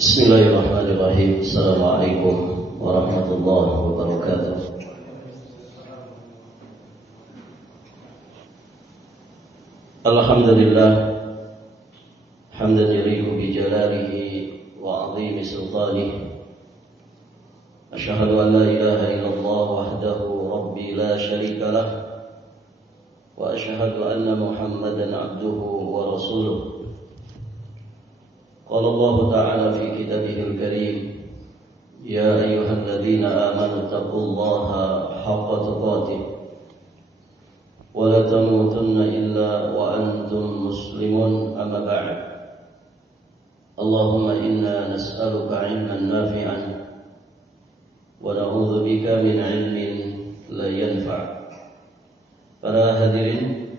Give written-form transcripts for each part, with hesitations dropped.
Bismillahirrahmanirrahim. Assalamualaikum warahmatullahi wabarakatuh. Alhamdulillah hamdan yaliqu bi jalalihi wa 'azimi sultanihi. Asyhadu an la ilaha illallah wahdahu rabbi la syarika lah wa asyhadu anna Muhammadan 'abduhu wa rasuluh. Qala Allah ta'ala fi kitabihil karim, ya ayyuhalladzina amanu taqullaha haqqa tuqatih wa la tamutunna illa wa antum muslimun, amma ba'd. Allahumma inna nas'aluka 'ilman nafi'an wa na'udzu bika min 'ilmin la yanfa'. Para hadirin,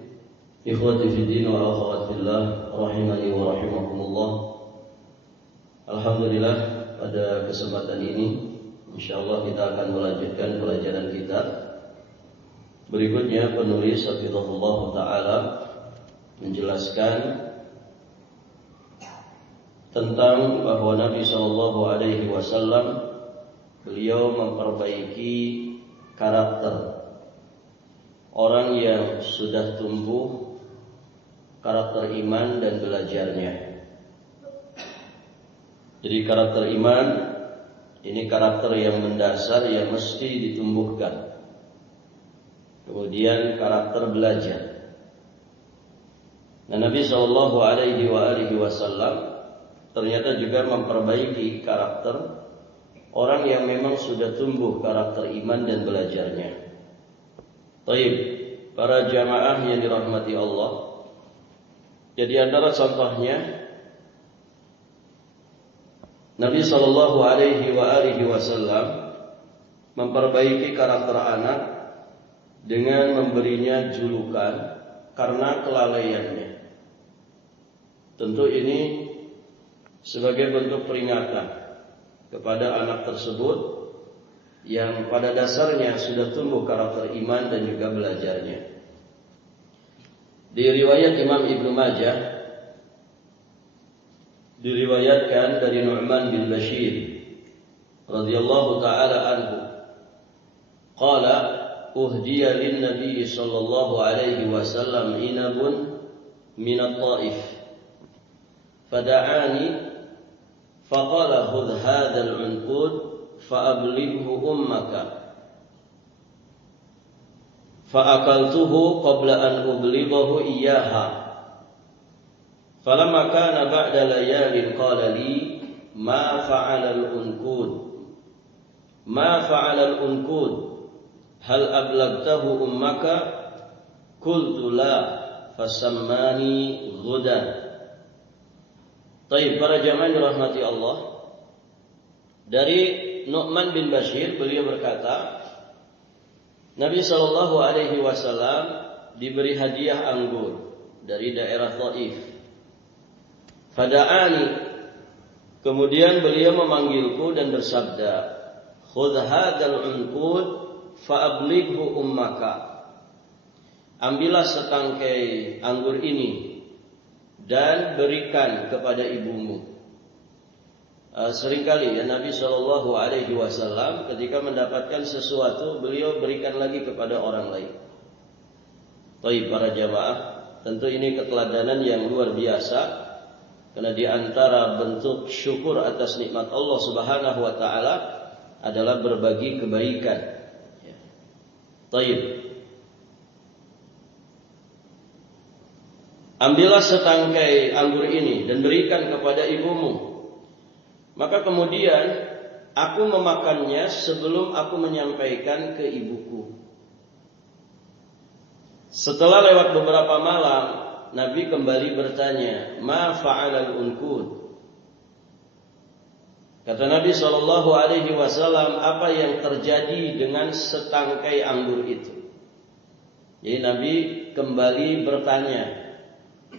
ikhwati fiddin wa akhwati fillah, rahimani wa rahimakumullah. Alhamdulillah, pada kesempatan ini insyaallah kita akan melanjutkan pelajaran kita. Berikutnya penulis hafizahullah taala menjelaskan tentang bahwa Nabi sallallahu alaihi wasallam beliau memperbaiki karakter orang yang sudah tumbuh karakter iman dan belajarnya. Jadi karakter iman ini karakter yang mendasar yang mesti ditumbuhkan. Kemudian karakter belajar. Nah, Nabi sallallahu alaihi wasallam ternyata juga memperbaiki karakter orang yang memang sudah tumbuh karakter iman dan belajarnya. Baik, para jamaah yang dirahmati Allah. Jadi antara contohnya Nabi sallallahu alaihi wasallam memperbaiki karakter anak dengan memberinya julukan karena kelalaiannya. Tentu ini sebagai bentuk peringatan kepada anak tersebut yang pada dasarnya sudah tumbuh karakter iman dan juga belajarnya. Di riwayat Imam Ibnu Majah diriwayatkan dari Nu'man bin Bashir radhiyallahu taala anhu, qala uhdiya lin nabiy sallallahu alaihi wasallam inabun min at-Taif fada'ani faqala khudh hadha al-unqud fa'ablighu ummaka fa'akaltuhu qabla an ublighahu iyyaha. Falamma kana ba'da layalin qala li ma fa'ala al-unqud hal ablagtahu ummaka qultu la fasammani ghudan. Baik, para jamaah dirahmati Allah, dari Nu'man bin Bashir beliau berkata, Nabi sallallahu alaihi wasallam diberi hadiah anggur dari daerah Taif. Fada'ani, kemudian beliau memanggilku dan bersabda, khudh hadzal unqud fa'ablighu ummaka, ambillah setangkai anggur ini dan berikan kepada ibumu. Seringkali ya Nabi sallallahu alaihi wasallam ketika mendapatkan sesuatu beliau berikan lagi kepada orang lain. Baik, para jamaah, tentu ini keteladanan yang luar biasa. Karena di antara bentuk syukur atas nikmat Allah Subhanahu wa taala adalah berbagi kebaikan. Ya. Taib. Ambillah setangkai anggur ini dan berikan kepada ibumu. Maka kemudian aku memakannya sebelum aku menyampaikan ke ibuku. Setelah lewat beberapa malam, Nabi kembali bertanya, ma fa'alal unqud? Kata Nabi sallallahu alaihi wasallam, apa yang terjadi dengan setangkai anggur itu? Jadi Nabi kembali bertanya,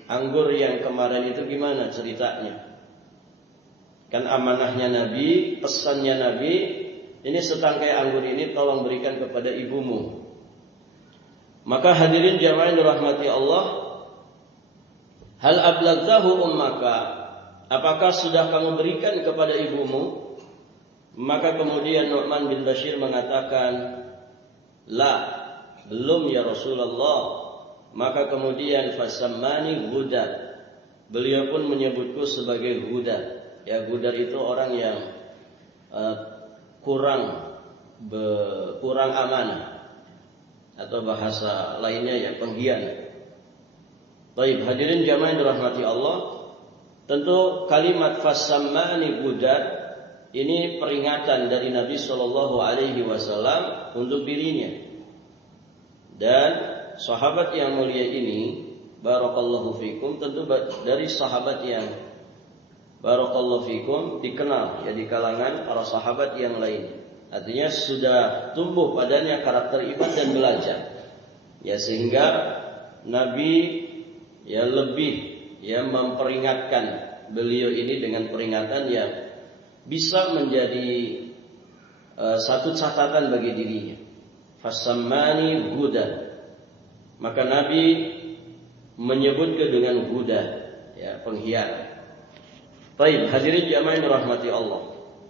anggur yang kemarin itu gimana ceritanya? Kan amanahnya Nabi, pesannya Nabi, ini setangkai anggur ini tolong berikan kepada ibumu. Maka hadirin jamaah yang dirahmati Allah, hal ablagtahu ummaka, apakah sudah kamu berikan kepada ibumu? Maka kemudian Nu'man bin Bashir mengatakan, la, belum ya Rasulullah. Maka kemudian fasammani Gudar, beliau pun menyebutku sebagai Gudar. Ya, Gudar itu orang yang kurang amanah, atau bahasa lainnya ya pengkhianat. Baik, hadirin jamaah yang dirahmati Allah, tentu kalimat fasammani Gudar ini peringatan dari Nabi Shallallahu Alaihi Wasallam untuk dirinya. Dan sahabat yang mulia ini, barakallahu fikum, tentu dari sahabat yang barakallahu fikum dikenal ya di kalangan para sahabat yang lain. Artinya sudah tumbuh padanya karakter iman dan belajar. Ya, sehingga Nabi ya lebih ya memperingatkan beliau ini dengan peringatan yang bisa menjadi satu catatan bagi dirinya. Fasammani Gudar. Maka Nabi menyebutnya dengan Gudar, ya, pengkhianat. Baik, hadirin jamaah yang dirahmati Allah.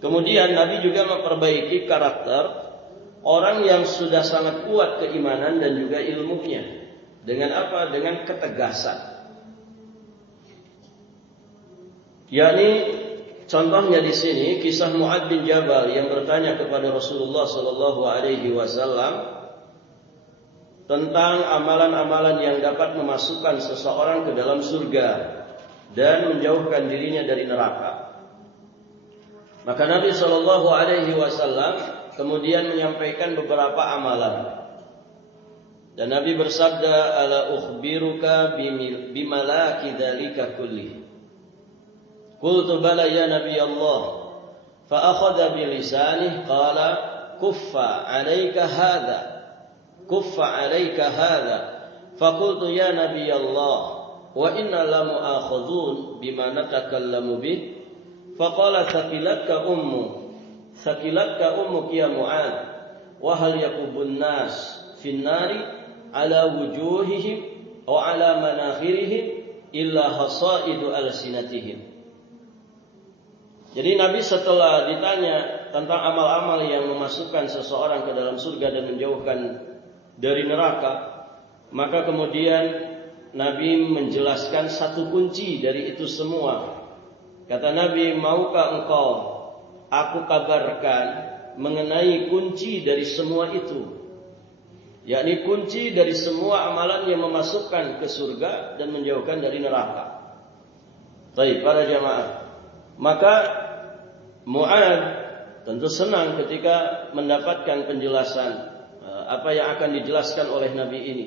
Kemudian Nabi juga memperbaiki karakter orang yang sudah sangat kuat keimanan dan juga ilmunya. Dengan apa? Dengan ketegasan. Yakni contohnya di sini kisah Mu'adz bin Jabal yang bertanya kepada Rasulullah sallallahu alaihi wasallam tentang amalan-amalan yang dapat memasukkan seseorang ke dalam surga dan menjauhkan dirinya dari neraka. Maka Nabi sallallahu alaihi wasallam kemudian menyampaikan beberapa amalan. Dan Nabi bersabda, "Ala ukhbiruka bimalaki dzalika kulli." Qultu bala ya Nabi Allah. Fa akhadha bi lisanihi qala kuffa 'alaika hadha. Kuffa 'alaika hadha. Fa qultu ya Nabi Allah, wa inna la mu'akhadhun bima natakallamu bih. Fa qala thaqilatka ummuki ya Mu'adz. Wa hal yakubun nas fin nari ala wujuhihim wa ala manakhirihim illa hasaidu alsinatihim. Jadi Nabi setelah ditanya tentang amal-amal yang memasukkan seseorang ke dalam surga dan menjauhkan dari neraka, maka kemudian Nabi menjelaskan satu kunci dari itu semua. Kata Nabi, maukah engkau aku kabarkan mengenai kunci dari semua itu? Yakni kunci dari semua amalan yang memasukkan ke surga dan menjauhkan dari neraka. Baik, para jamaah. Maka Mu'adz tentu senang ketika mendapatkan penjelasan apa yang akan dijelaskan oleh Nabi ini.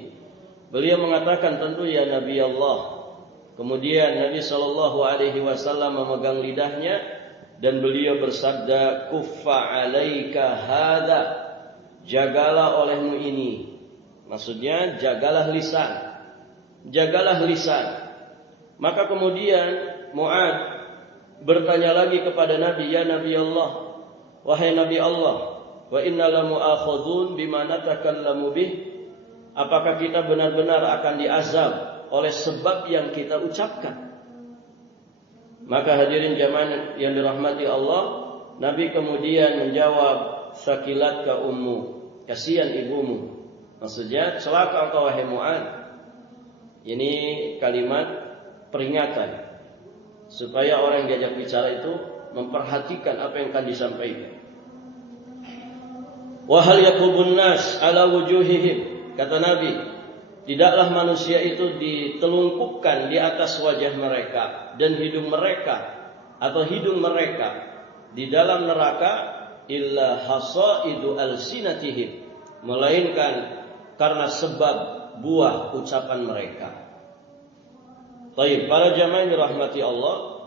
Beliau mengatakan, tentu ya Nabi Allah. Kemudian Nabi Shallallahu Alaihi Wasallam memegang lidahnya dan beliau bersabda, kuffa 'alaika hadza, jagalah olehmu ini. Maksudnya jagalah lisan. Jagalah lisan. Maka kemudian Mu'adz bertanya lagi kepada Nabi, ya Nabi Allah, wahai Nabi Allah, wa inna la mu'akhadhun bima natakallamu bih. Apakah kita benar-benar akan diazab oleh sebab yang kita ucapkan? Maka hadirin jamaah yang dirahmati Allah, Nabi kemudian menjawab, sakilatka ummu, kasihan ibumu. Maksudnya celaka engkau wahai Mu'adz. Ini kalimat peringatan supaya orang yang diajak bicara itu memperhatikan apa yang akan disampaikan. Wa hal yakubun nas ala wujuhihim. Kata Nabi, tidaklah manusia itu ditelungkupkan di atas wajah mereka dan hidung mereka atau hidung mereka di dalam neraka illa hasaidu alsinatihim, melainkan karena sebab buah ucapan mereka. Baik, para jamaah yang dirahmati Allah,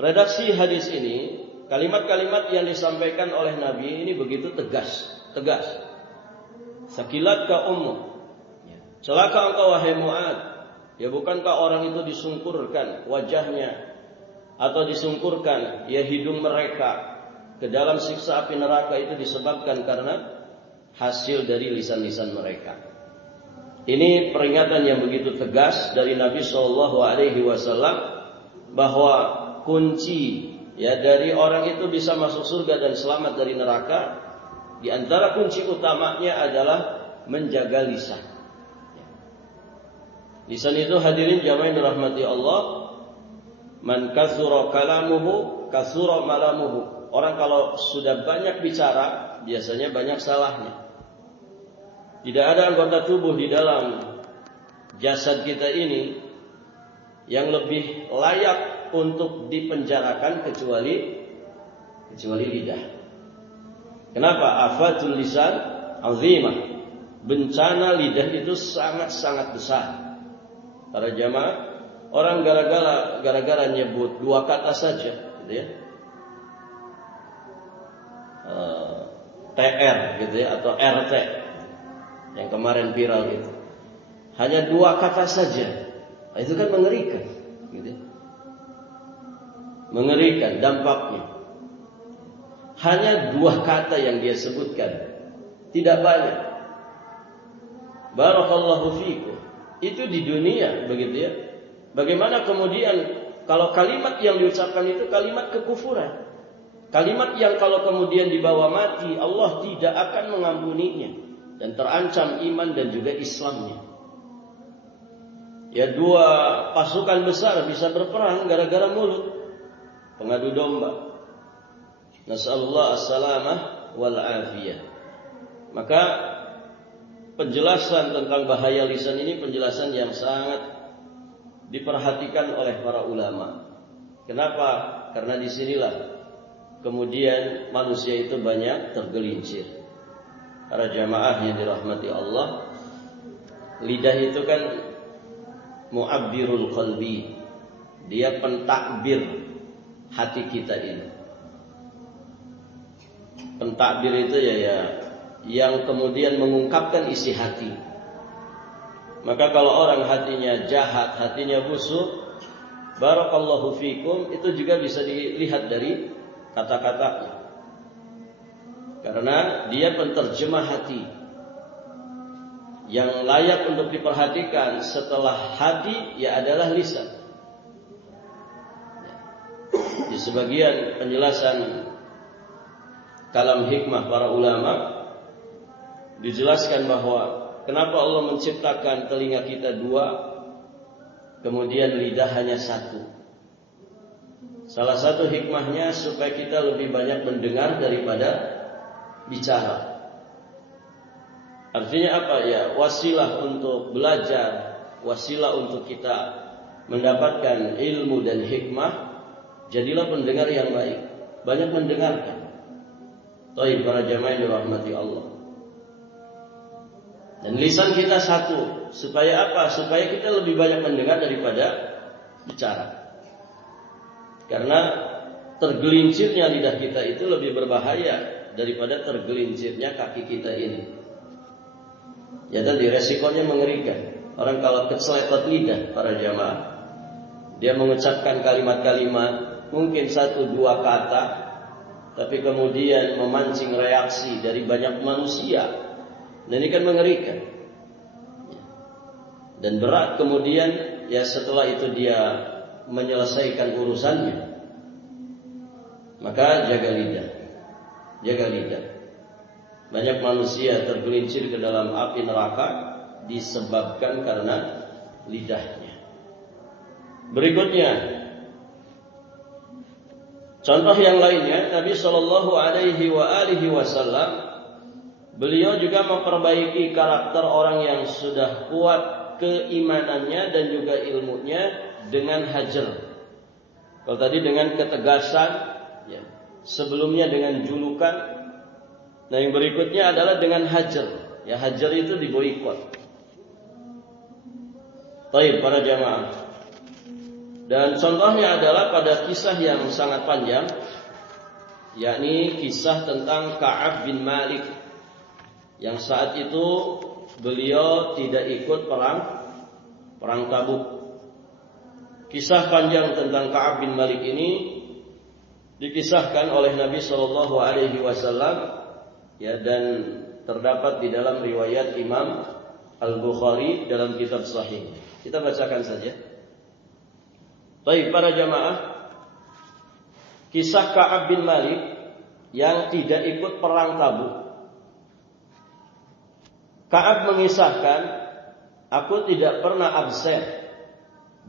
redaksi hadis ini, kalimat-kalimat yang disampaikan oleh Nabi ini begitu tegas. Sakilatka ummu, celaka engkau wahai Mu'adz. Ya, bukankah orang itu disungkurkan wajahnya atau disungkurkan ya hidung mereka ke dalam siksa api neraka itu disebabkan karena hasil dari lisan-lisan mereka. Ini peringatan yang begitu tegas dari Nabi Shallallahu Alaihi Wasallam bahwa kunci ya dari orang itu bisa masuk surga dan selamat dari neraka, di antara kunci utamanya adalah menjaga lisan. Lisan itu hadirin jamaah yang dirahmati Allah, man katsura kalamuhu katsura malamuhu. Orang kalau sudah banyak bicara, biasanya banyak salahnya. Tidak ada anggota tubuh di dalam jasad kita ini yang lebih layak untuk dipenjarakan kecuali lidah. Kenapa? Afatul lisan azimah. Bencana lidah itu sangat-sangat besar. Para jamaah, orang gara-gara nyebut dua kata saja, gitu ya, TR gitu ya, atau RT yang kemarin viral gitu, hanya dua kata saja, itu kan mengerikan, gitu ya. Mengerikan dampaknya. Hanya dua kata yang dia sebutkan, tidak banyak. Barakallahu fikum. Itu di dunia, begitu ya. Bagaimana kemudian kalau kalimat yang diucapkan itu kalimat kekufuran, kalimat yang kalau kemudian dibawa mati Allah tidak akan mengampuninya dan terancam iman dan juga Islamnya. Ya, dua pasukan besar bisa berperang gara-gara mulut, pengadu domba. Nasallallahu as-salamah wal afiyah. Maka penjelasan tentang bahaya lisan ini penjelasan yang sangat diperhatikan oleh para ulama. Kenapa? Karena disinilah kemudian manusia itu banyak tergelincir. Para jamaah yang dirahmati Allah, lidah itu kan mu'abbirul qalbi. Dia pentakbir hati kita ini. Pentakbir itu ya yang kemudian mengungkapkan isi hati. Maka kalau orang hatinya jahat, hatinya busuk, barakallahu fikum, itu juga bisa dilihat dari kata-katanya. Karena dia penterjemah hati. Yang layak untuk diperhatikan setelah hati ya adalah lisan. Di sebagian penjelasan kalam hikmah para ulama dijelaskan bahwa kenapa Allah menciptakan telinga kita dua, kemudian lidah hanya satu. Salah satu hikmahnya supaya kita lebih banyak mendengar daripada bicara. Artinya apa ya? Wasilah untuk belajar, wasilah untuk kita mendapatkan ilmu dan hikmah. Jadilah pendengar yang baik, banyak mendengarkan. Baik para jamaah yang dirahmati Allah. Dan lisan kita satu, supaya apa? Supaya kita lebih banyak mendengar daripada bicara. Karena tergelincirnya lidah kita itu lebih berbahaya daripada tergelincirnya kaki kita ini. Ya tadi resikonya mengerikan. Orang kalau keceletot lidah para jamaah, dia mengucapkan kalimat-kalimat mungkin 1-2 kata, tapi kemudian memancing reaksi dari banyak manusia. Dan ini kan mengerikan. Dan berat kemudian ya setelah itu dia menyelesaikan urusannya. Maka jaga lidah. Jaga lidah. Banyak manusia tergelincir ke dalam api neraka disebabkan karena lidahnya. Berikutnya, contoh yang lainnya, Nabi Shallallahu Alaihi Wasallam beliau juga memperbaiki karakter orang yang sudah kuat keimanannya dan juga ilmunya dengan hajar. Kalau tadi dengan ketegasan, ya, sebelumnya dengan julukan. Nah yang berikutnya adalah dengan hajar. Ya hajar itu diboikot. Baik para jamaah. Dan contohnya adalah pada kisah yang sangat panjang, yakni kisah tentang Ka'ab bin Malik. Yang saat itu beliau tidak ikut perang Tabuk. Kisah panjang tentang Ka'ab bin Malik ini dikisahkan oleh Nabi Shallallahu Alaihi Wasallam, ya, dan terdapat di dalam riwayat Imam Al-Bukhari dalam kitab Sahih. Kita bacakan saja. Baik para jamaah, kisah Ka'ab bin Malik yang tidak ikut perang Tabuk. Ka'ab mengisahkan, aku tidak pernah absen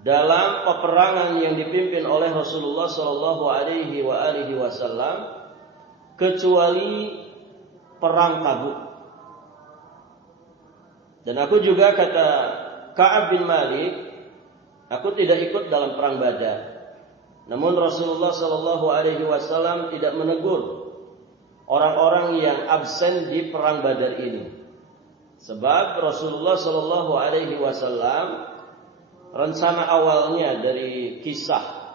dalam peperangan yang dipimpin oleh Rasulullah Shallallahu Alaihi Wasallam kecuali perang Tabuk. Dan aku juga, kata Ka'ab bin Malik, aku tidak ikut dalam perang Badar. Namun Rasulullah Shallallahu Alaihi Wasallam tidak menegur orang-orang yang absen di perang Badar ini, sebab Rasulullah Shallallahu Alaihi Wasallam rencana awalnya dari kisah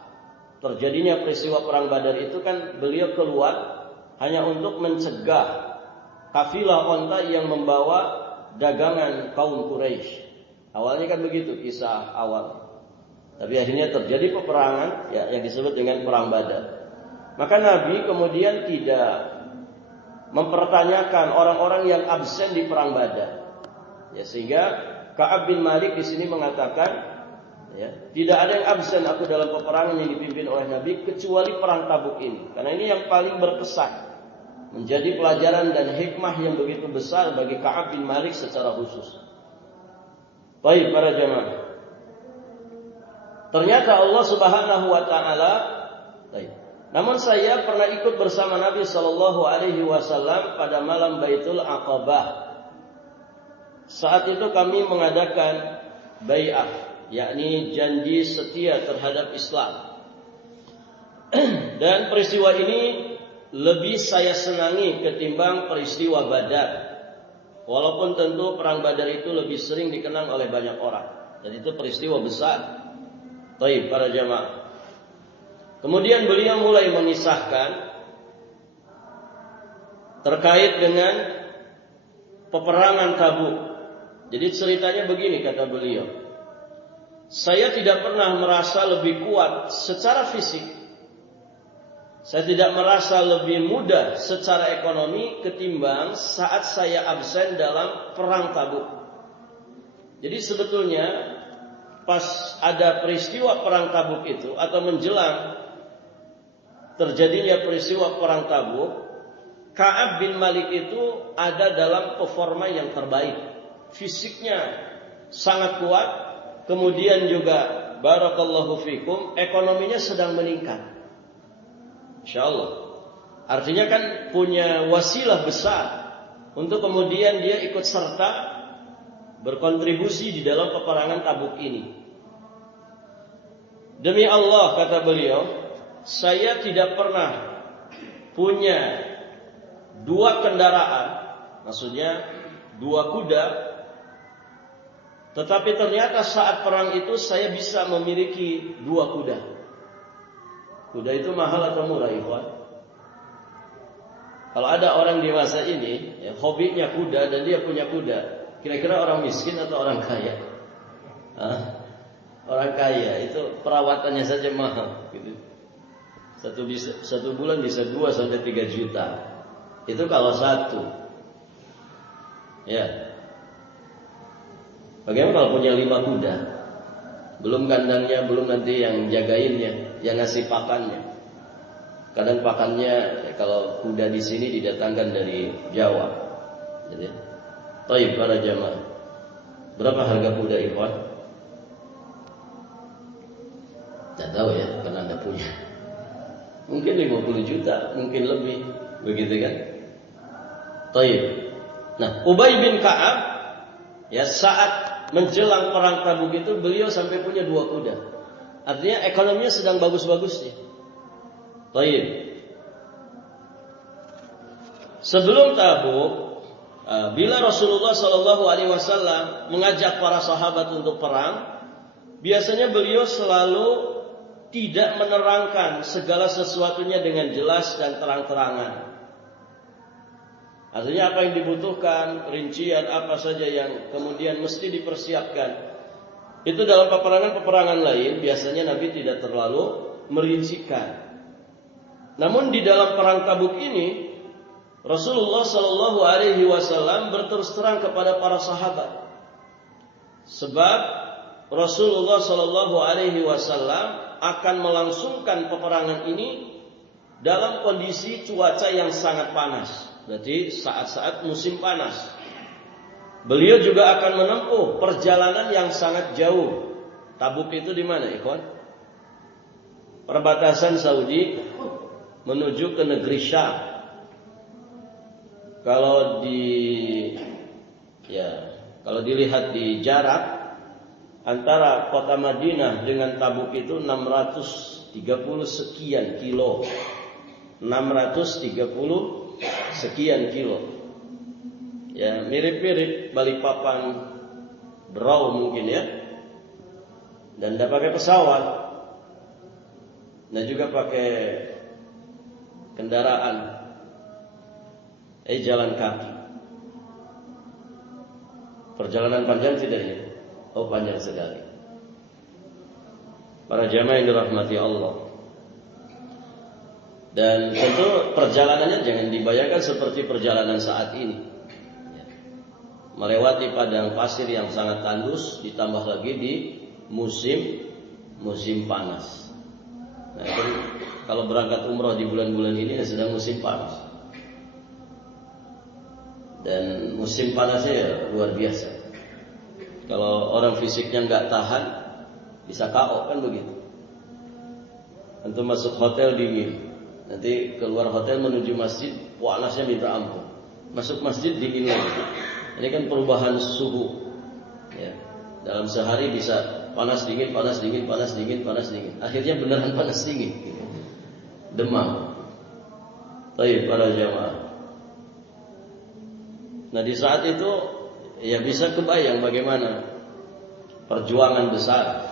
terjadinya peristiwa perang Badar itu kan beliau keluar hanya untuk mencegah kafilah onta yang membawa dagangan kaum Quraisy. Awalnya kan begitu kisah awal. Tapi akhirnya terjadi peperangan yang disebut dengan perang Badar. Maka Nabi kemudian tidak mempertanyakan orang-orang yang absen di perang Badar. Ya, sehingga Ka'ab bin Malik di sini mengatakan, ya, tidak ada yang absen aku dalam peperangan yang dipimpin oleh Nabi kecuali perang Tabuk ini. Karena ini yang paling berkesan, menjadi pelajaran dan hikmah yang begitu besar bagi Ka'ab bin Malik secara khusus. Baik para jamaah, ternyata Allah Subhanahu wa taala, namun saya pernah ikut bersama Nabi sallallahu alaihi wasallam pada malam Baitul Aqabah. Saat itu kami mengadakan bai'ah, yakni janji setia terhadap Islam. Dan peristiwa ini lebih saya senangi ketimbang peristiwa Badar. Walaupun tentu perang Badar itu lebih sering dikenang oleh banyak orang, dan itu peristiwa besar. Baik para jamaah. Kemudian beliau mulai mengisahkan terkait dengan peperangan Tabuk. Jadi ceritanya begini, kata beliau, saya tidak pernah merasa lebih kuat secara fisik, saya tidak merasa lebih mudah secara ekonomi ketimbang saat saya absen dalam perang Tabuk. Jadi sebetulnya pas ada peristiwa perang Tabuk itu, atau menjelang terjadinya peristiwa perang Tabuk, Ka'ab bin Malik itu ada dalam performa yang terbaik. Fisiknya sangat kuat, kemudian juga barakallahu fikum, ekonominya sedang meningkat. Insyaallah. Artinya kan punya wasilah besar untuk kemudian dia ikut serta berkontribusi di dalam peperangan Tabuk ini. Demi Allah, kata beliau, saya tidak pernah punya dua kendaraan, maksudnya dua kuda, tetapi ternyata saat perang itu saya bisa memiliki dua kuda. Kuda itu mahal atau murah, ikhwan? Kalau ada orang di masa ini, ya, hobinya kuda dan dia punya kuda, kira-kira orang miskin atau orang kaya? Orang kaya itu perawatannya saja mahal, gitu. Satu bulan bisa 2 sampai 3 juta. Itu kalau satu. Ya. Bagaimana kalau punya 5 kuda? Belum kandangnya, belum nanti yang jagainnya, yang ngasih pakannya. Kadang pakannya kalau kuda di sini didatangkan dari Jawa. Jadi, taib para jamaah. Berapa harga kuda, ikhwan? Tidak tahu ya, karena Anda punya. Mungkin 50 juta, mungkin lebih, begitu kan? Taib. Nah, Ubay bin Ka'ab, ya, saat menjelang perang Tabuk itu beliau sampai punya 2 kuda. Artinya ekonominya sedang bagus-bagusnya. Taib. Sebelum Tabuk, bila Rasulullah SAW mengajak para sahabat untuk perang, biasanya beliau selalu tidak menerangkan segala sesuatunya dengan jelas dan terang-terangan. Artinya apa yang dibutuhkan, rincian apa saja yang kemudian mesti dipersiapkan. Itu dalam peperangan-peperangan lain biasanya Nabi tidak terlalu merincikan. Namun di dalam perang Tabuk ini Rasulullah Shallallahu Alaihi Wasallam berterus terang kepada para sahabat, sebab Rasulullah Shallallahu Alaihi Wasallam akan melangsungkan peperangan ini dalam kondisi cuaca yang sangat panas. Berarti saat-saat musim panas. Beliau juga akan menempuh perjalanan yang sangat jauh. Tabuk itu di mana, ikhwan? Perbatasan Saudi menuju ke negeri Syam. Kalau dilihat di jarak antara kota Madinah dengan Tabuk itu 630 sekian kilo. 630 sekian kilo. Ya, mirip-mirip Balikpapan Berau mungkin ya. Dan tidak pakai pesawat. Dan juga pakai kendaraan. Jalan kaki. Perjalanan panjang tidak ya? Oh, panjang sekali. Para jamaah yang dirahmati Allah. Dan tentu perjalanannya jangan dibayangkan seperti perjalanan saat ini. Melewati padang pasir yang sangat tandus, ditambah lagi di musim panas. Nah, itu kalau berangkat umroh di bulan-bulan ini sedang musim panas. Dan musim panasnya ya luar biasa. Kalau orang fisiknya nggak tahan, bisa KO kan begitu. Untuk masuk hotel dingin. Nanti keluar hotel menuju masjid, panasnya minta ampun. Masuk masjid dingin lagi. Ini kan perubahan suhu. Ya. Dalam sehari bisa panas dingin, panas dingin, panas dingin, panas dingin. Akhirnya beneran panas dingin. Demam. Baik para jamaah. Nah di saat itu ya bisa kebayang bagaimana perjuangan besar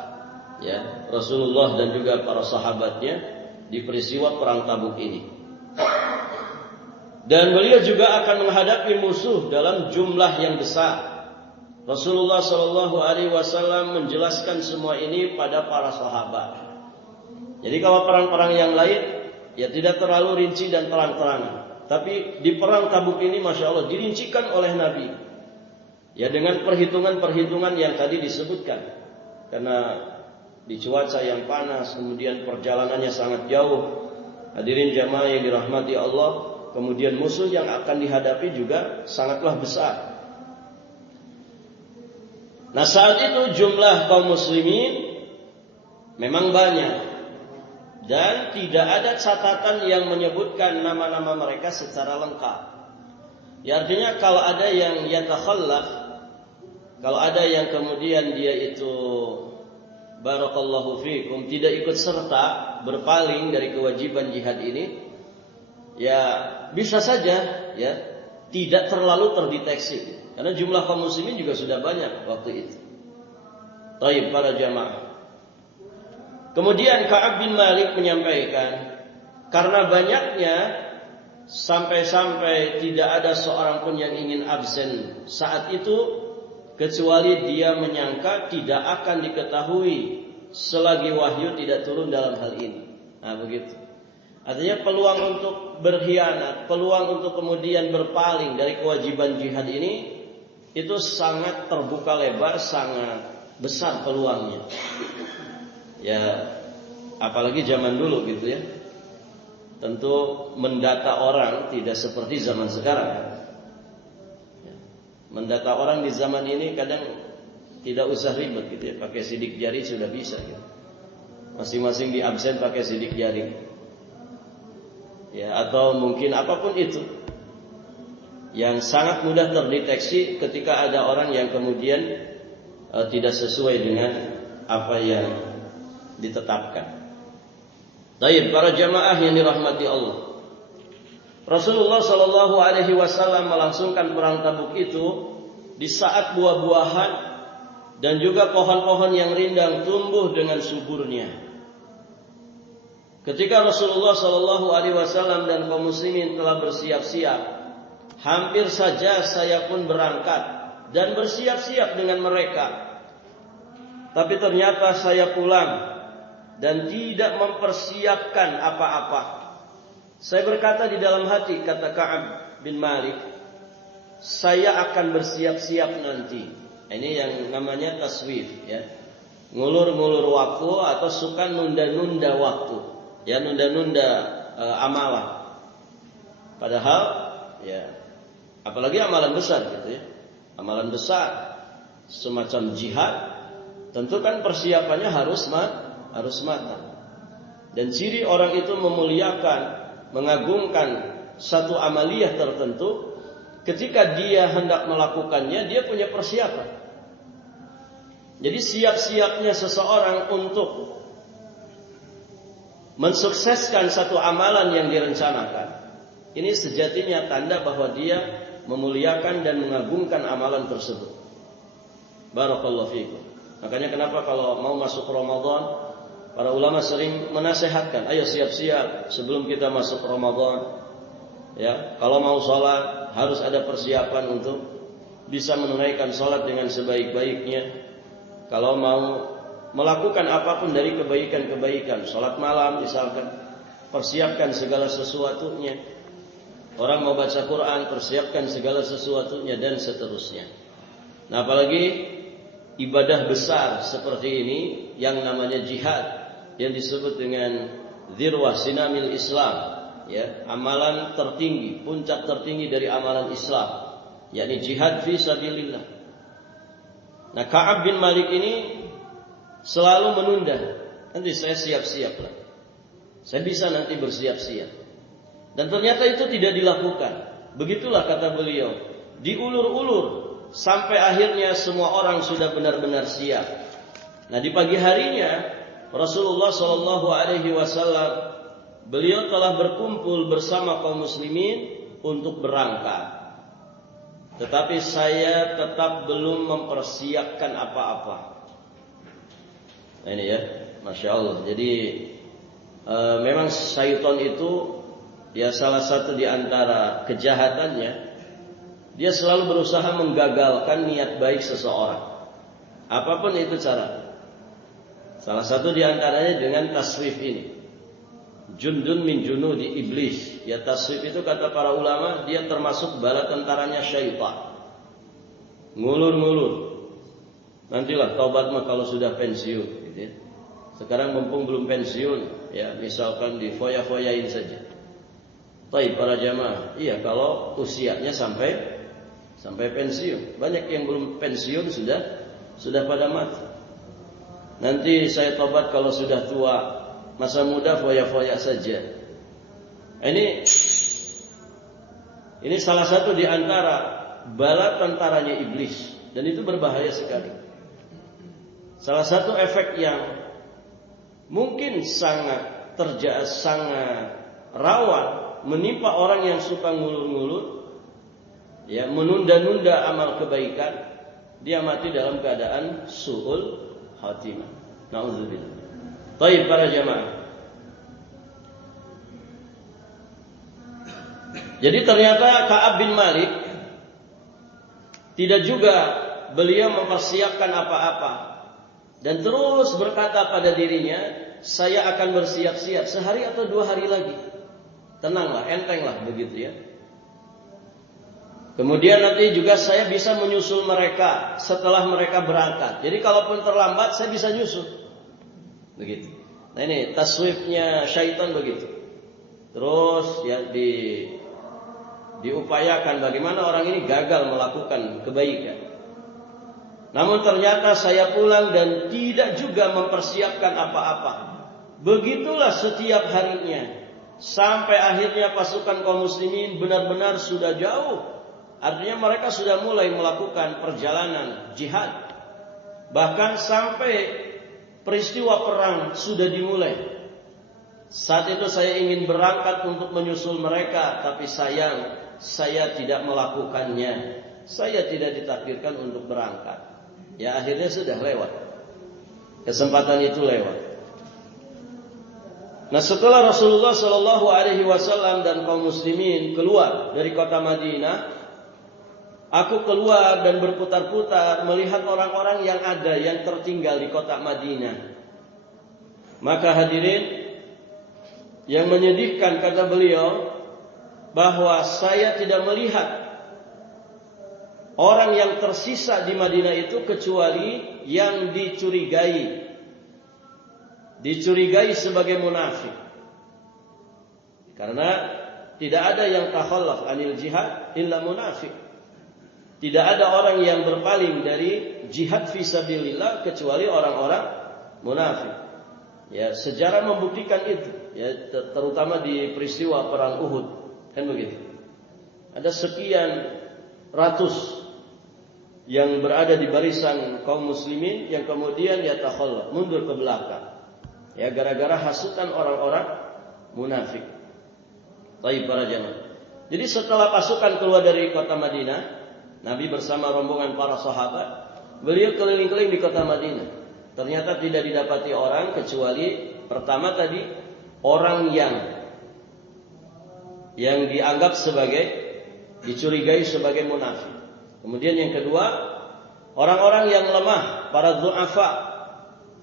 ya Rasulullah dan juga para sahabatnya di peristiwa perang Tabuk ini. Dan beliau juga akan menghadapi musuh dalam jumlah yang besar. Rasulullah Shallallahu Alaihi Wasallam menjelaskan semua ini pada para sahabat. Jadi kalau perang-perang yang lain ya tidak terlalu rinci dan terang-terangan. Tapi di perang Tabuk ini Masya Allah dirincikan oleh Nabi. Ya dengan perhitungan-perhitungan yang tadi disebutkan. Karena di cuaca yang panas, kemudian perjalanannya sangat jauh. Hadirin jamaah yang dirahmati Allah, kemudian musuh yang akan dihadapi juga sangatlah besar. Nah saat itu jumlah kaum muslimin memang banyak. Dan tidak ada catatan yang menyebutkan nama-nama mereka secara lengkap. Ya artinya kalau ada yang yatakhallaf, kalau ada yang kemudian dia itu barakallahu fikum tidak ikut serta berpaling dari kewajiban jihad ini, ya bisa saja ya tidak terlalu terdeteksi karena jumlah kaum muslimin juga sudah banyak waktu itu. Baik para jamaah. Kemudian Ka'ab bin Malik menyampaikan karena banyaknya sampai-sampai tidak ada seorang pun yang ingin absen saat itu kecuali dia menyangka tidak akan diketahui selagi wahyu tidak turun dalam hal ini. Nah begitu. Artinya peluang untuk berkhianat, peluang untuk kemudian berpaling dari kewajiban jihad ini itu sangat terbuka lebar, sangat besar peluangnya. Ya apalagi zaman dulu gitu ya. Tentu mendata orang tidak seperti zaman sekarang. Mendata orang di zaman ini kadang tidak usah ribet gitu ya, pakai sidik jari sudah bisa gitu. Masing-masing di absen pakai sidik jari. Ya atau mungkin apapun itu yang sangat mudah terdeteksi ketika ada orang yang kemudian tidak sesuai dengan apa yang ditetapkan. Baik para jamaah yang dirahmati Allah. Rasulullah Shallallahu Alaihi Wasallam melangsungkan perang Tabuk itu di saat buah-buahan dan juga pohon-pohon yang rindang tumbuh dengan suburnya. Ketika Rasulullah Shallallahu Alaihi Wasallam dan kaum muslimin telah bersiap-siap, hampir saja saya pun berangkat dan bersiap-siap dengan mereka. Tapi ternyata saya pulang dan tidak mempersiapkan apa-apa. Saya berkata di dalam hati, kata Ka'ab bin Malik, saya akan bersiap-siap nanti. Ini yang namanya taswif, ya. Ngulur-ngulur waktu atau suka nunda-nunda waktu. Ya, nunda-nunda amalan. Padahal ya apalagi amalan besar gitu ya. Amalan besar semacam jihad tentu kan persiapannya harus matang. Dan ciri orang itu memuliakan, mengagungkan satu amaliyah tertentu, ketika dia hendak melakukannya, dia punya persiapan. Jadi siap-siapnya seseorang untuk mensukseskan satu amalan yang direncanakan, ini sejatinya tanda bahwa dia memuliakan dan mengagungkan amalan tersebut. Barakallahu fiikum. Makanya kenapa kalau mau masuk Ramadan, para ulama sering menasehatkan, ayo siap-siap sebelum kita masuk Ramadan. Ya, kalau mau sholat harus ada persiapan untuk bisa menunaikan sholat dengan sebaik-baiknya. Kalau mau melakukan apapun dari kebaikan-kebaikan, sholat malam misalkan, persiapkan segala sesuatunya. Orang mau baca Quran, persiapkan segala sesuatunya dan seterusnya. Nah, apalagi ibadah besar seperti ini yang namanya jihad, yang disebut dengan dzirwah sinamil Islam, ya, amalan tertinggi, puncak tertinggi dari amalan Islam, yakni jihad fi sabilillah. Nah, Ka'ab bin Malik ini selalu menunda. Nanti saya siap-siap lah. Saya bisa nanti bersiap-siap. Dan ternyata itu tidak dilakukan. Begitulah kata beliau, diulur-ulur sampai akhirnya semua orang sudah benar-benar siap. Nah, di pagi harinya Rasulullah SAW beliau telah berkumpul bersama kaum muslimin untuk berangkat. Tetapi saya tetap belum mempersiapkan apa-apa. Nah, ini ya, Masya Allah. Jadi memang syaitan itu ya salah satu di antara kejahatannya, dia selalu berusaha menggagalkan niat baik seseorang. Apapun itu cara. Salah satu di antaranya dengan taswif ini. Jundun min junudi iblis. Ya, taswif itu kata para ulama, dia termasuk bala tentaranya syaitan. Ngulur-ngulur. Nantilah taubat mah kalau sudah pensiun, gitu ya. Sekarang mumpung belum pensiun, ya misalkan di foya-foyain saja. Baik para jamaah, iya kalau usianya sampai pensiun. Banyak yang belum pensiun sudah pada mati. Nanti saya tobat kalau sudah tua, masa muda foya-foya saja. Ini salah satu di antara bala tentaranya iblis, dan itu berbahaya sekali. Salah satu efek yang mungkin sangat rawan menimpa orang yang suka ngulur-ngulur, ya, menunda-nunda amal kebaikan, dia mati dalam keadaan su'ul khatimah. Na'udzubillah. Baik para jamaah. Jadi ternyata Ka'ab bin Malik tidak juga beliau mempersiapkan apa-apa dan terus berkata pada dirinya, saya akan bersiap-siap sehari atau 2 hari lagi. Tenanglah, entenglah begitu ya. Kemudian nanti juga saya bisa menyusul mereka setelah mereka berangkat. Jadi kalaupun terlambat saya bisa nyusul. Begitu. Nah, ini taswifnya syaitan begitu. Terus ya diupayakan bagaimana orang ini gagal melakukan kebaikan. Namun ternyata saya pulang dan tidak juga mempersiapkan apa-apa. Begitulah setiap harinya. Sampai akhirnya pasukan kaum muslimin benar-benar sudah jauh. Artinya mereka sudah mulai melakukan perjalanan jihad. Bahkan sampai peristiwa perang sudah dimulai. Saat itu saya ingin berangkat untuk menyusul mereka, tapi sayang saya tidak melakukannya. Saya tidak ditakdirkan untuk berangkat. Ya, akhirnya sudah lewat. Kesempatan itu lewat. Nah, setelah Rasulullah SAW dan kaum muslimin keluar dari kota Madinah, aku keluar dan berputar-putar melihat orang-orang yang ada yang tertinggal di kota Madinah. Maka hadirin, yang menyedihkan kata beliau, bahwa saya tidak melihat orang yang tersisa di Madinah itu kecuali yang dicurigai sebagai munafik. Karena tidak ada yang takhallaf anil jihad illa munafik. Tidak ada orang yang berpaling dari jihad fisabilillah kecuali orang-orang munafik. Ya, sejarah membuktikan itu, ya, terutama di peristiwa perang Uhud, kan begitu. Ada sekian ratus yang berada di barisan kaum muslimin yang kemudian yatakhallaf, mundur ke belakang. Ya, gara-gara hasutan orang-orang munafik. Baik para jamaah. Jadi setelah pasukan keluar dari kota Madinah, Nabi bersama rombongan para sahabat, beliau keliling-keliling di kota Madinah. Ternyata tidak didapati orang kecuali pertama tadi orang yang dianggap sebagai dicurigai sebagai munafik. Kemudian yang kedua, orang-orang yang lemah, para du'afa,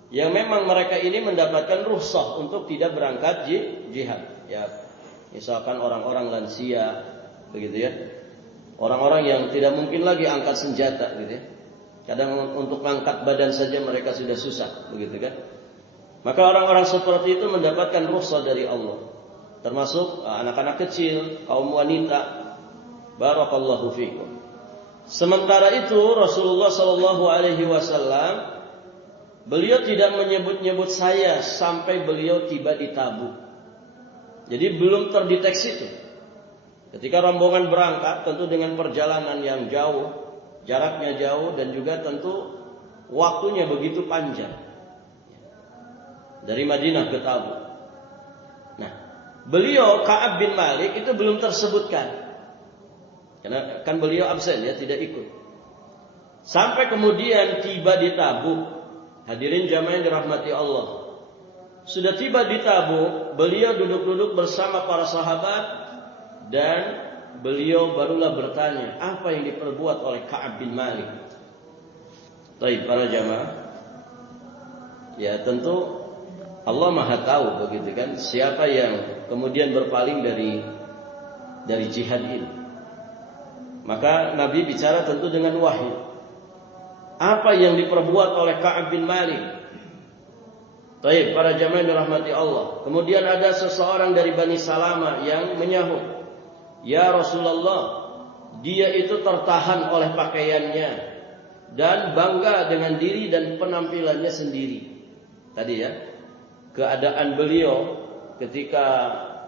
yang memang mereka ini mendapatkan rukhsah untuk tidak berangkat jihad. Ya, misalkan orang-orang lansia, begitu ya. Orang-orang yang tidak mungkin lagi angkat senjata, gitu ya. Kadang untuk angkat badan saja mereka sudah susah, begitu kan? Maka orang-orang seperti itu mendapatkan rukhsah dari Allah. Termasuk anak-anak kecil, kaum wanita. Barakallahu fikum. Sementara itu Rasulullah sallallahu alaihi wasallam beliau tidak menyebut-nyebut saya sampai beliau tiba di Tabuk. Jadi belum terdeteksi itu. Ketika rombongan berangkat tentu dengan perjalanan yang jauh, jaraknya jauh dan juga tentu waktunya begitu panjang. Dari Madinah ke Tabuk. Nah, beliau Ka'ab bin Malik itu belum tersebutkan. Karena kan beliau absen ya, tidak ikut. Sampai kemudian tiba di Tabuk. Hadirin jamaah yang dirahmati Allah. Sudah tiba di Tabuk, beliau duduk-duduk bersama para sahabat dan beliau barulah bertanya, apa yang diperbuat oleh Ka'ab bin Malik? Baik para jamaah. Ya tentu Allah Maha tahu begitu kan, siapa yang kemudian berpaling dari jihad ini. Maka Nabi bicara tentu dengan wahyu. Apa yang diperbuat oleh Ka'ab bin Malik? Baik, para jamaah dirahmati Allah. Kemudian ada seseorang dari Bani Salamah yang menyahut, ya Rasulullah, dia itu tertahan oleh pakaiannya dan bangga dengan diri dan penampilannya sendiri. Tadi ya, keadaan beliau ketika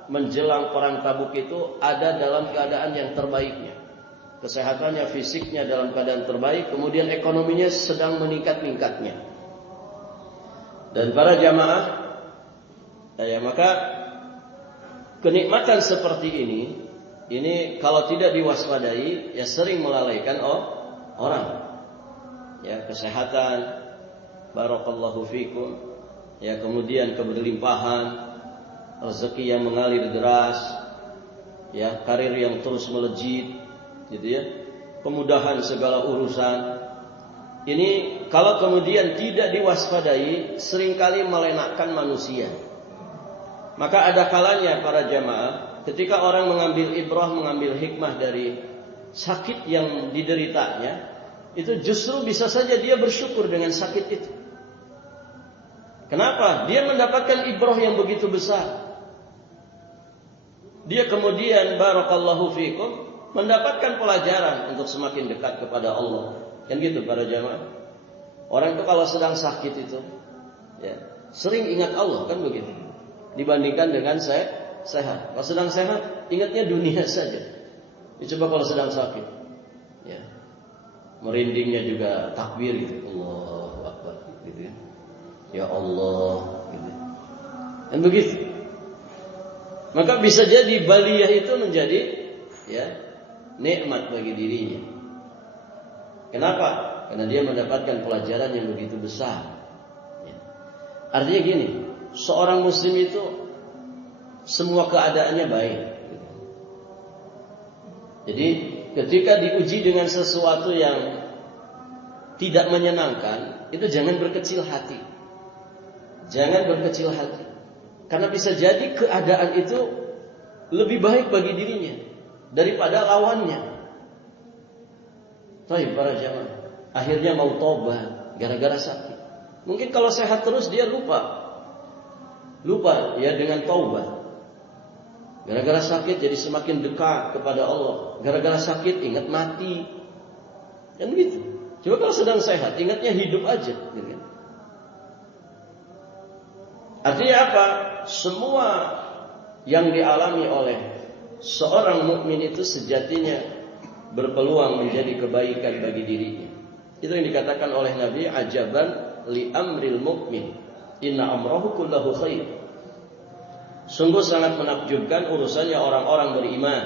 menjelang perang Tabuk itu ada dalam keadaan yang terbaiknya. Kesehatannya, fisiknya dalam keadaan terbaik, kemudian ekonominya sedang meningkat-ningkatnya. Dan para jamaah, ya maka kenikmatan seperti ini kalau tidak diwaspadai, ya sering melalaikan orang. Ya, kesehatan, barakallahu fikum, ya kemudian keberlimpahan, rezeki yang mengalir deras, ya karir yang terus melejit. Gitu ya, kemudahan segala urusan. Ini kalau kemudian tidak diwaspadai, seringkali melenakkan manusia. Maka ada kalanya para jamaah, ketika orang mengambil ibrah, mengambil hikmah dari sakit yang dideritanya, itu justru bisa saja dia bersyukur dengan sakit itu. Kenapa? Dia mendapatkan ibrah yang begitu besar. Dia kemudian barakallahu fikum mendapatkan pelajaran untuk semakin dekat kepada Allah. Kan gitu para jamaah. Orang itu kalau sedang sakit itu, ya, sering ingat Allah, kan begitu. Dibandingkan dengan sehat. Kalau sedang sehat, ingatnya dunia saja. Coba kalau sedang sakit, ya, merindingnya juga takbir gitu, Allahu Akbar, gitu ya. Ya Allah, gitu. Dan begitu. Maka bisa jadi baliyah itu menjadi, ya, nikmat bagi dirinya. Kenapa? Karena dia mendapatkan pelajaran yang begitu besar. Ya. Artinya gini, seorang muslim itu semua keadaannya baik. Jadi ketika diuji dengan sesuatu yang tidak menyenangkan, itu jangan berkecil hati. Jangan berkecil hati. Karena bisa jadi keadaan itu lebih baik bagi dirinya daripada lawannya. Baik para jamaah, akhirnya mau tobat gara-gara sakit. Mungkin kalau sehat terus dia lupa ya dengan taubat. Gara-gara sakit jadi semakin dekat kepada Allah. Gara-gara sakit ingat mati. Kan gitu. Coba kalau sedang sehat ingatnya hidup aja, gitu kan? Artinya apa? Semua yang dialami oleh seorang mukmin itu sejatinya berpeluang menjadi kebaikan bagi dirinya. Itu yang dikatakan oleh Nabi, ajaban li amril mukmin, inna amrahu kullahu khair. Sungguh sangat menakjubkan urusannya orang-orang beriman.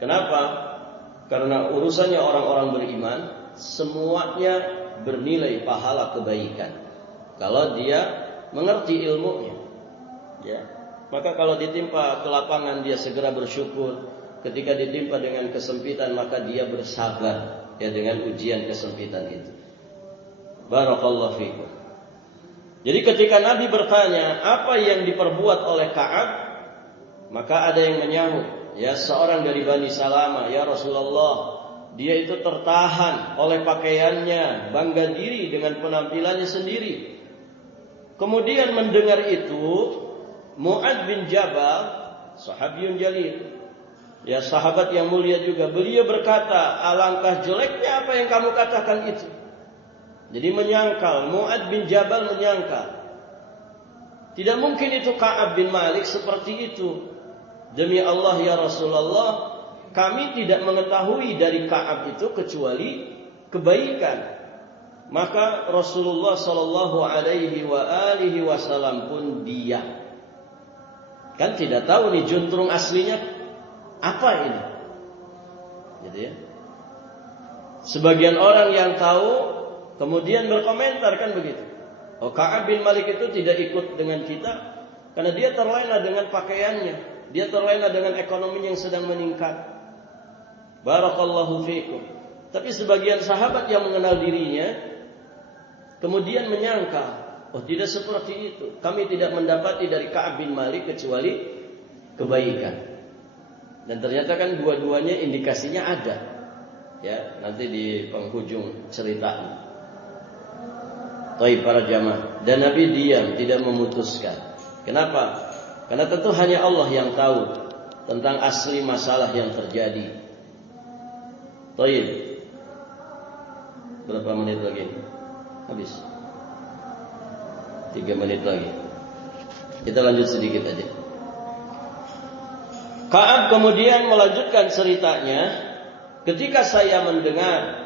Kenapa? Karena urusannya orang-orang beriman semuanya bernilai pahala kebaikan kalau dia mengerti ilmunya, ya. Maka kalau ditimpa kelapangan dia segera bersyukur. Ketika ditimpa dengan kesempitan maka dia bersabar, ya, dengan ujian kesempitan itu. Barakallahu fikum. Jadi ketika Nabi bertanya apa yang diperbuat oleh Ka'ab, maka ada yang menyahut, ya, seorang dari Bani Salamah, ya Rasulullah, dia itu tertahan oleh pakaiannya, bangga diri dengan penampilannya sendiri. Kemudian mendengar itu Mu'adz bin Jabal, sahabiyun jalil, ya, sahabat yang mulia juga, beliau berkata, alangkah jeleknya apa yang kamu katakan itu. Jadi menyangkal, Mu'adz bin Jabal menyangkal, tidak mungkin itu Ka'ab bin Malik seperti itu. Demi Allah ya Rasulullah, kami tidak mengetahui dari Ka'ab itu kecuali kebaikan. Maka Rasulullah sallallahu alaihi wasallam pun diam. Kan tidak tahu nih juntrung aslinya apa ini. Gitu ya. Sebagian orang yang tahu kemudian berkomentar kan begitu. Oh, Ka'ab bin Malik itu tidak ikut dengan kita karena dia terlena dengan pakaiannya, dia terlena dengan ekonomi yang sedang meningkat. Barakallahu fiikum. Tapi sebagian sahabat yang mengenal dirinya kemudian menyangka, oh tidak seperti itu. Kami tidak mendapati dari Ka'ab bin Malik kecuali kebaikan. Dan ternyata kan dua-duanya indikasinya ada. Ya, nanti di penghujung cerita. Baik para jamaah, dan Nabi diam, tidak memutuskan. Kenapa? Karena tentu hanya Allah yang tahu tentang asli masalah yang terjadi. Baik. Berapa menit lagi? Habis. 3 menit lagi. Kita lanjut sedikit aja. Ka'ab kemudian melanjutkan ceritanya. Ketika saya mendengar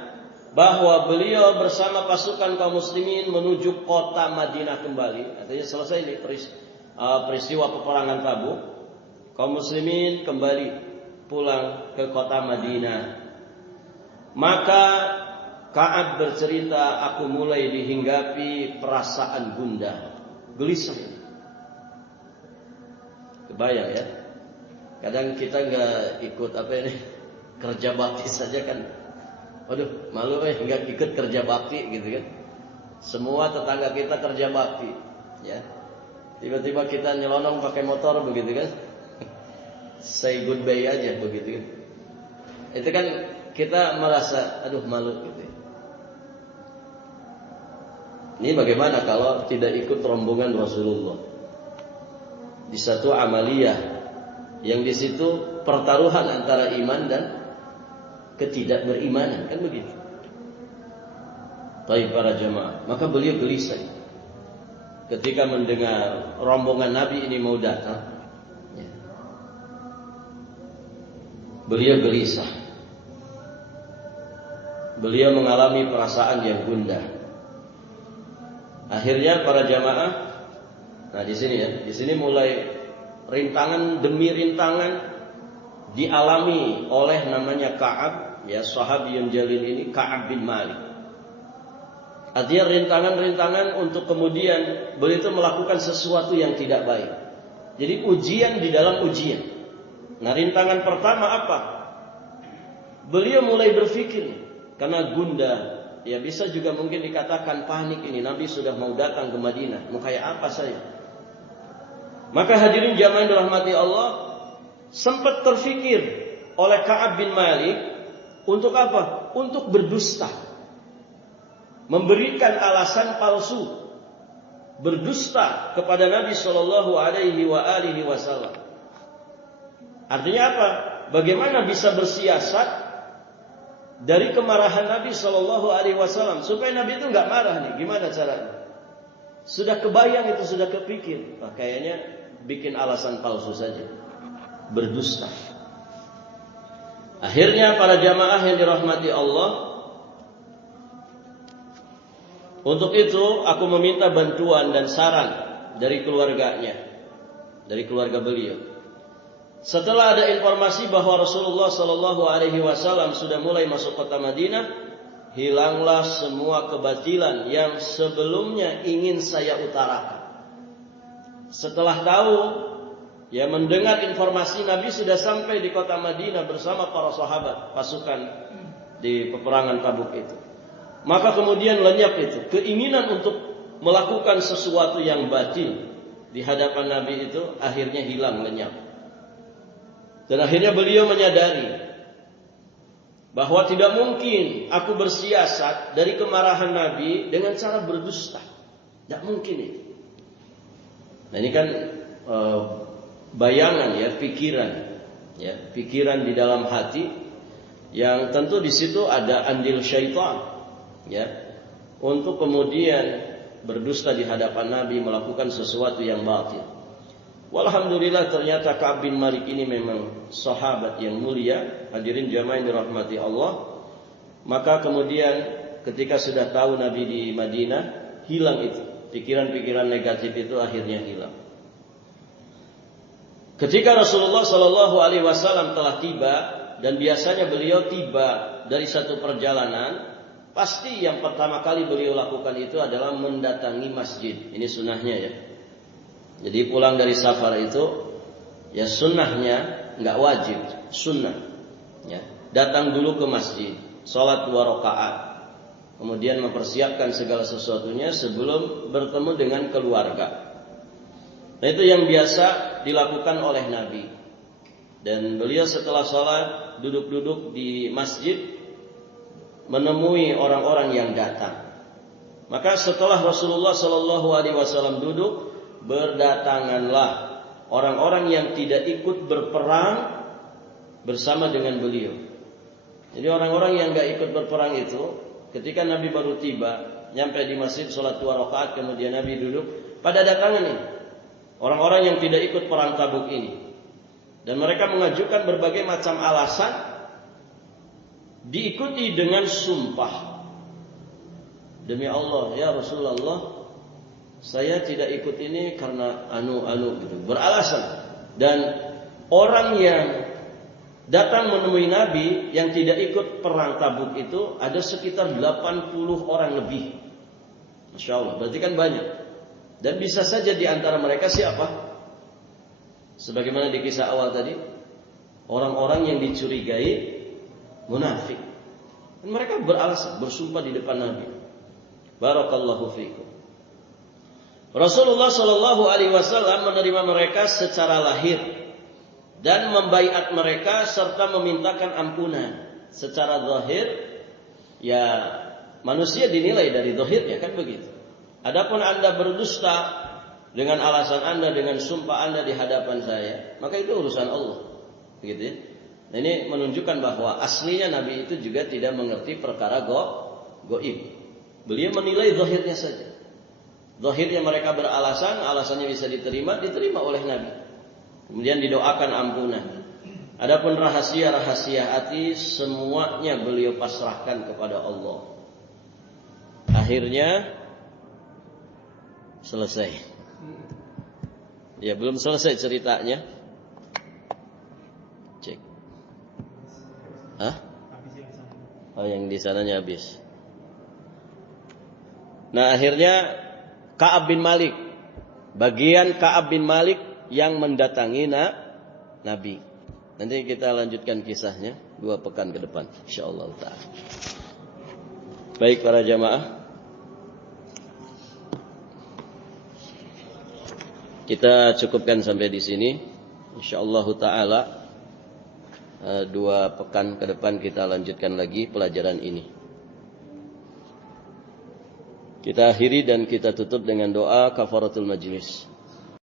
bahwa beliau bersama pasukan kaum muslimin menuju kota Madinah kembali, artinya selesai ini peristiwa peperangan Tabuk, kaum muslimin kembali pulang ke kota Madinah. Maka Ka'ab bercerita, aku mulai dihinggapi perasaan gundah, gelisah. Kebayang ya? Kadang kita nggak ikut kerja bakti saja kan. Waduh, malu nggak ikut kerja bakti gitu kan. Semua tetangga kita kerja bakti, ya. Tiba-tiba kita nyelonong pakai motor begitu kan. Say goodbye aja begitu kan. Itu kan kita merasa aduh malu gitu. Ini bagaimana kalau tidak ikut rombongan Rasulullah di satu amaliyah yang di situ pertaruhan antara iman dan ketidakberimanan, kan begitu. Baik para jemaah, maka beliau gelisah ketika mendengar rombongan Nabi ini mau datang. Ya. Beliau gelisah. Beliau mengalami perasaan yang gundah. Akhirnya para jamaah, nah di sini ya, di sini mulai rintangan demi rintangan dialami oleh namanya Ka'ab, ya, sahabiyun jalil ini, Ka'ab bin Malik. Artinya rintangan-rintangan untuk kemudian beliau itu melakukan sesuatu yang tidak baik. Jadi ujian di dalam ujian. Nah, rintangan pertama apa? Beliau mulai berpikir karena gundah, ya bisa juga mungkin dikatakan panik ini. Nabi sudah mau datang ke Madinah, mau kayak apa saya? Maka hadirin jamaah yang dirahmati Allah, sempat terfikir oleh Ka'ab bin Malik untuk apa? Untuk berdusta, memberikan alasan palsu, berdusta kepada Nabi Shallallahu Alaihi Wasallam. Artinya apa? Bagaimana bisa bersiasat dari kemarahan Nabi Shallallahu Alaihi Wasallam supaya Nabi itu nggak marah nih? Gimana caranya? Sudah kebayang itu, sudah kepikir. Kayaknya bikin alasan palsu saja, berdusta. Akhirnya para jamaah yang dirahmati Allah, untuk itu aku meminta bantuan dan saran dari keluarganya, dari keluarga beliau. Setelah ada informasi bahwa Rasulullah Shallallahu Alaihi Wasallam sudah mulai masuk kota Madinah, hilanglah semua kebatilan yang sebelumnya ingin saya utarakan. Setelah tahu, ya, mendengar informasi Nabi sudah sampai di kota Madinah bersama para sahabat pasukan di peperangan Tabuk itu, maka kemudian lenyap itu keinginan untuk melakukan sesuatu yang batil di hadapan Nabi itu, akhirnya hilang, lenyap. Dan akhirnya beliau menyadari bahwa tidak mungkin aku bersiasat dari kemarahan Nabi dengan cara berdusta. Tidak mungkin itu. Nah, ini kan bayangan, ya, pikiran di dalam hati yang tentu di situ ada andil syaitan, ya, untuk kemudian berdusta di hadapan Nabi, melakukan sesuatu yang batil. Walhamdulillah, ternyata Ka'ab bin Malik ini memang sahabat yang mulia. Hadirin jamaah yang dirahmati Allah. Maka kemudian ketika sudah tahu Nabi di Madinah, hilang itu, pikiran-pikiran negatif itu akhirnya hilang. Ketika Rasulullah Shallallahu Alaihi Wasallam telah tiba, dan biasanya beliau tiba dari satu perjalanan, pasti yang pertama kali beliau lakukan itu adalah mendatangi masjid. Ini sunnahnya, ya. Jadi pulang dari safar itu, ya, sunnahnya, nggak wajib, sunnah, ya, datang dulu ke masjid, sholat 2 rakaat, kemudian mempersiapkan segala sesuatunya sebelum bertemu dengan keluarga. Nah, itu yang biasa dilakukan oleh Nabi. Dan beliau setelah sholat duduk-duduk di masjid, menemui orang-orang yang datang. Maka setelah Rasulullah Shallallahu Alaihi Wasallam duduk, berdatanganlah orang-orang yang tidak ikut berperang bersama dengan beliau. Jadi orang-orang yang gak ikut berperang itu, ketika Nabi baru tiba, nyampe di masjid, sholat 2 rakaat, kemudian Nabi duduk, pada datangan ini orang-orang yang tidak ikut perang Tabuk ini, dan mereka mengajukan berbagai macam alasan, diikuti dengan sumpah. Demi Allah, ya Rasulullah, saya tidak ikut ini karena anu gitu, beralasan. Dan orang yang datang menemui Nabi yang tidak ikut perang Tabuk itu ada sekitar 80 orang lebih. Masya Allah, berarti kan banyak. Dan bisa saja di antara mereka siapa? Sebagaimana di kisah awal tadi, orang-orang yang dicurigai munafik. Dan mereka beralasan, bersumpah di depan Nabi. Barakallahu fiikum. Rasulullah Shallallahu Alaihi Wasallam menerima mereka secara lahir dan membaiat mereka serta memintakan ampunan secara zahir. Ya, manusia dinilai dari zahirnya, kan begitu. Adapun Anda berdusta dengan alasan Anda, dengan sumpah Anda di hadapan saya, maka itu urusan Allah, begitu ya. Nah, ini menunjukkan bahwa aslinya Nabi itu juga tidak mengerti perkara goib. Beliau menilai zahirnya saja. Zahirnya mereka beralasan, alasannya bisa diterima oleh Nabi. Kemudian didoakan ampunan. Adapun rahasia-rahasia hati, semuanya beliau pasrahkan kepada Allah. Akhirnya selesai. Ya, belum selesai ceritanya. Cek. Hah? Oh, yang di sananya habis. Nah, akhirnya Ka'ab bin Malik, bagian Ka'ab bin Malik yang mendatangi Nabi. Nanti kita lanjutkan kisahnya 2 pekan ke depan, insyaallah ta'ala. Baik para jamaah, kita cukupkan sampai di sini. Insyaallah ta'ala 2 pekan ke depan kita lanjutkan lagi pelajaran ini. Kita akhiri dan kita tutup dengan doa kafaratul majlis.